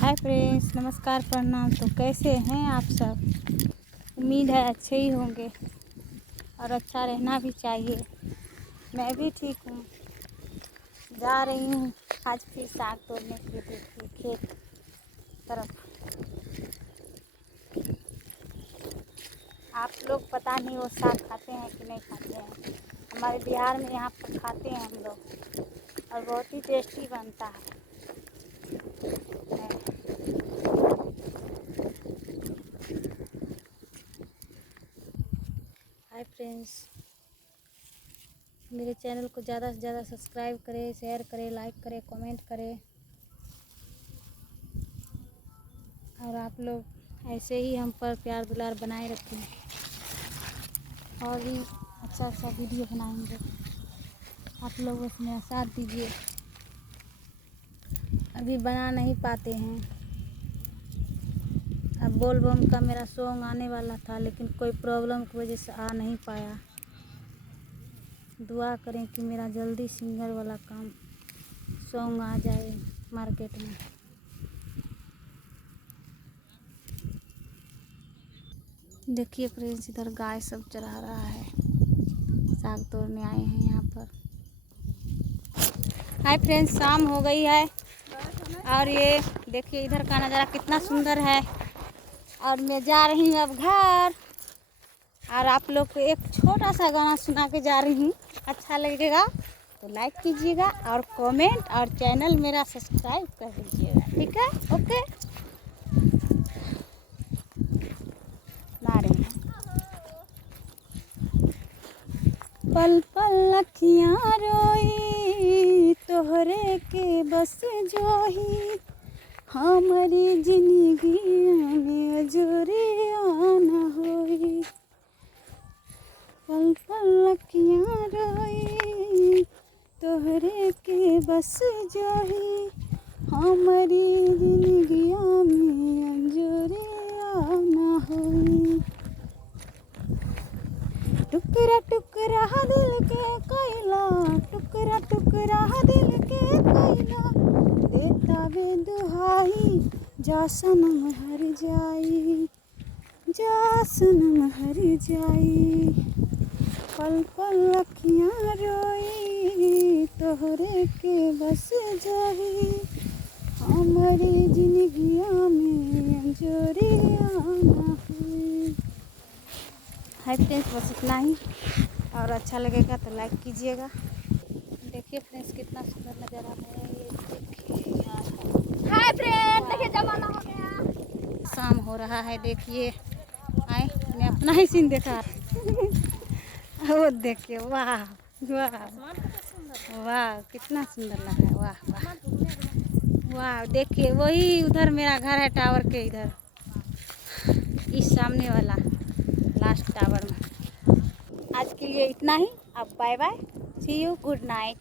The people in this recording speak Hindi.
हाय फ्रेंड्स, नमस्कार, प्रणाम। तो कैसे हैं आप सब? उम्मीद है अच्छे ही होंगे और अच्छा रहना भी चाहिए। मैं भी ठीक हूँ। जा रही हूँ आज फिर साग तोड़ने के लिए, देखिए खेत तरफ। आप लोग पता नहीं वो साग खाते हैं कि नहीं खाते हैं। हमारे बिहार में यहाँ पर खाते हैं हम लोग और बहुत ही टेस्टी बनता है। हाय फ्रेंड्स, मेरे चैनल को ज़्यादा से ज़्यादा सब्सक्राइब करें, शेयर करें, लाइक करें, कमेंट करें। और आप लोग ऐसे ही हम पर प्यार दुलार बनाए रखें और भी अच्छा अच्छा वीडियो बनाएंगे। आप लोग बस मेरा साथ दीजिए। अभी बना नहीं पाते हैं। अब बोल बम का मेरा सॉन्ग आने वाला था, लेकिन कोई प्रॉब्लम की वजह से आ नहीं पाया। दुआ करें कि मेरा जल्दी सिंगर वाला काम सॉन्ग आ जाए मार्केट में। देखिए फ्रेंड्स, इधर गाय सब चरा रहा है। साग तोड़ने आए हैं यहाँ पर। हाय फ्रेंड्स, शाम हो गई है और ये देखिए इधर का नज़ारा कितना सुंदर है। और मैं जा रही हूँ अब घर। और आप लोग को एक छोटा सा गाना सुना के जा रही हूँ। अच्छा लगेगा तो लाइक कीजिएगा और कमेंट और चैनल मेरा सब्सक्राइब कर दीजिएगा, ठीक है? ओके, ला रहे हैं। पल पल अखियाँ रोई तोहरे के बस जोही, हमारी जिंदगी में अजोरिया न होई। पल पल अखियाँ रोई तोहरे के बस जोही, हमारी जिंदगी में अजोरिया न होई। टुकड़ा टुकड़ा दिल के कोयला, टुकड़ा टुकड़ा दिल के कोयला, देता वे दुहाई जा सनम हर जाई, जा सनम हर जाई। पल पल अखियाँ रोई तोहरे के बस जाही, हमारी जिंदगिया में अंजोरिया ना हुई। हाय फ्रेंड्स, बस इतना ही। और अच्छा लगेगा तो लाइक कीजिएगा। देखिए फ्रेंड्स, कितना सुंदर नज़ारा है ये। देखिए यार, हाय फ्रेंड, देखिए जमाना हो गया। शाम हो रहा है। देखिए आए, मैं अपना ही सीन देखा। वो देखिए, वाह वाह वाह, कितना सुंदर लग रहा है। वाह वाह वाह। देखिए वही उधर मेरा घर है, टावर के इधर, इस सामने वाला लास्ट टावर में। आज के लिए इतना ही। अब bye bye, see you, good night.